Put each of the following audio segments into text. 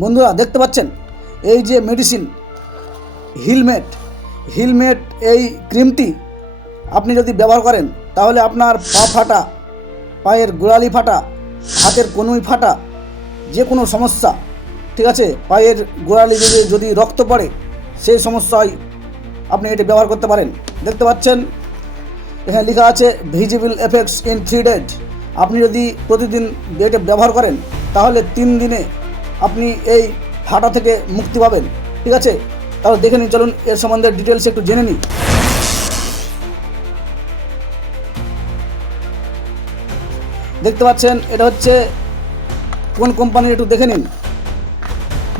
বন্ধুরা দেখতে পাচ্ছেন এই যে মেডিসিন হিলমেট এই ক্রিমটি আপনি যদি ব্যবহার করেন তাহলে আপনার পা ফাটা, পায়ের গোড়ালি ফাটা, হাতের কনুই ফাটা, যে কোনো সমস্যা, ঠিক আছে, পায়ের গোড়ালি যদি রক্ত পড়ে সেই সমস্যায় আপনি এটি ব্যবহার করতে পারেন। দেখতে পাচ্ছেন এখানে লেখা আছে ভিজিবল এফেক্টস ইন 3 days। আপনি যদি প্রতিদিন এটা ব্যবহার করেন তাহলে 3 দিনে আপনি এই ফাটা থেকে মুক্তি পাবেন। ঠিক আছে, তাহলে দেখে নিন, চলুন এর সম্বন্ধে ডিটেলস একটু জেনে নিই। দেখতে পাচ্ছেন এটা হচ্ছে কোন কোম্পানির, একটু দেখে নিন।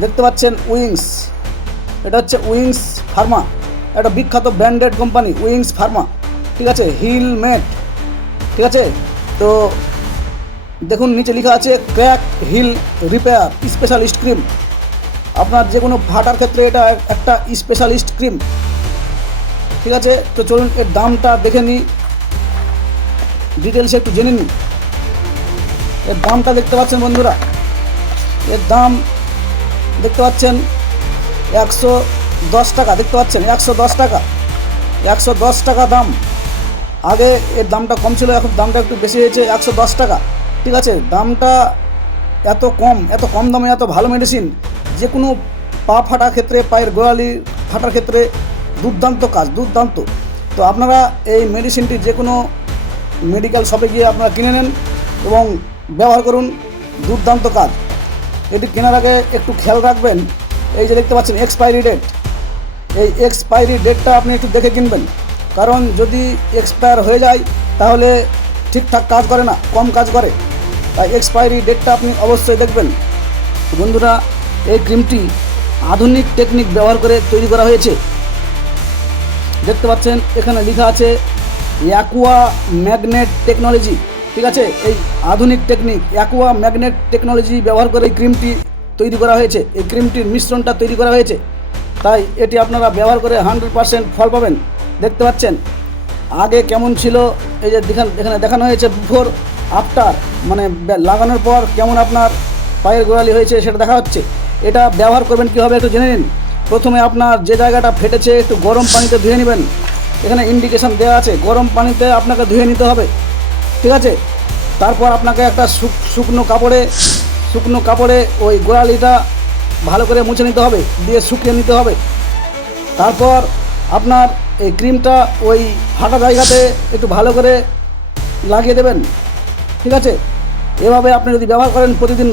দেখতে পাচ্ছেন উইংস, এটা হচ্ছে উইংস ফার্মা, একটা বিখ্যাত ব্র্যান্ডেড কোম্পানি উইংস ফার্মা। ঠিক আছে, হিলমেট। ঠিক আছে, তো দেখুন নিচে লেখা আছে crack heel repair specialist cream. আপনার যে কোনো ফাটার ক্ষেত্রে এটা একটা স্পেশালিস্ট ক্রিম। ঠিক আছে, তো চলুন এর দামটা দেখে নিই, ডিটেলসে একটু জেনে নিই। এর দামটা দেখতে পাচ্ছেন বন্ধুরা, এর দাম দেখতে পাচ্ছেন 110 টাকা। দেখতে পাচ্ছেন 110 টাকা, 110 টাকা দাম। আগে এর দামটা কম ছিল, এখন দামটা একটু বেশি হয়েছে, 110 টাকা। ঠিক আছে, দামটা এত কম দামে এত ভালো মেডিসিন, যে কোনো পা ফাটার ক্ষেত্রে, পায়ের গোড়ালি ফাটার ক্ষেত্রে দুর্দান্ত কাজ, দুর্দান্ত। তো আপনারা এই মেডিসিনটি যে কোনো মেডিকেল শপে গিয়ে আপনারা কিনে নেন এবং ব্যবহার করুন, দুর্দান্ত কাজ। এটি কেনার আগে একটু খেয়াল রাখবেন, এই যে দেখতে পাচ্ছেন এক্সপায়ারি ডেট, এই এক্সপায়ারি ডেটটা আপনি একটু দেখে কিনবেন, কারণ যদি এক্সপায়ার হয়ে যায় তাহলে ঠিকঠাক কাজ করে না, কম কাজ করে। তাই এক্সপায়ারি ডেটটা আপনি অবশ্যই দেখবেন। বন্ধুরা, এই ক্রিমটি আধুনিক টেকনিক ব্যবহার করে তৈরি করা হয়েছে। দেখতে পাচ্ছেন এখানে লেখা আছে অ্যাকুয়া ম্যাগনেট টেকনোলজি। ঠিক আছে, এই আধুনিক টেকনিক অ্যাকুয়া ম্যাগনেট টেকনোলজি ব্যবহার করে এই ক্রিমটি তৈরি করা হয়েছে, এই ক্রিমটির মিশ্রণটা তৈরি করা হয়েছে। তাই এটি আপনারা ব্যবহার করে 100% ফল পাবেন। দেখতে পাচ্ছেন আগে কেমন ছিল, এই যে এখানে দেখানো হয়েছে বিফোর আফটার, মানে লাগানোর পর কেমন আপনার পায়ের গোড়ালি হয়েছে সেটা দেখা হচ্ছে। এটা ব্যবহার করবেন কীভাবে একটু জেনে নিন। প্রথমে আপনার যে জায়গাটা ফেটেছে একটু গরম পানিতে ধুয়ে নেবেন, এখানে ইন্ডিকেশান দেওয়া আছে, গরম পানিতে আপনাকে ধুয়ে নিতে হবে। ঠিক আছে, তারপর আপনাকে একটা শুকনো কাপড়ে ওই গোড়ালিটা ভালো করে মুছে নিতে হবে, দিয়ে শুকিয়ে নিতে হবে। তারপর আপনার এই ক্রিমটা ওই ফাটা জায়গাতে একটু ভালো করে লাগিয়ে দেবেন। ঠিক আছে, এভাবে আপনি যদি ব্যবহার করেন প্রতিদিন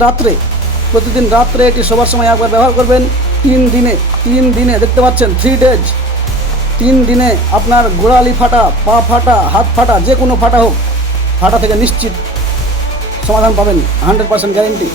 রাত্রে এটি সবার সময় একবার ব্যবহার করবেন। 3 দিনে দেখতে পাচ্ছেন 3 days, 3 দিনে আপনার গোড়ালি ফাটা, পা ফাটা, হাত ফাটা, যে কোনো ফাটা হোক, ফাটা থেকে নিশ্চিত সমাধান পাবেন, 100% গ্যারেন্টি।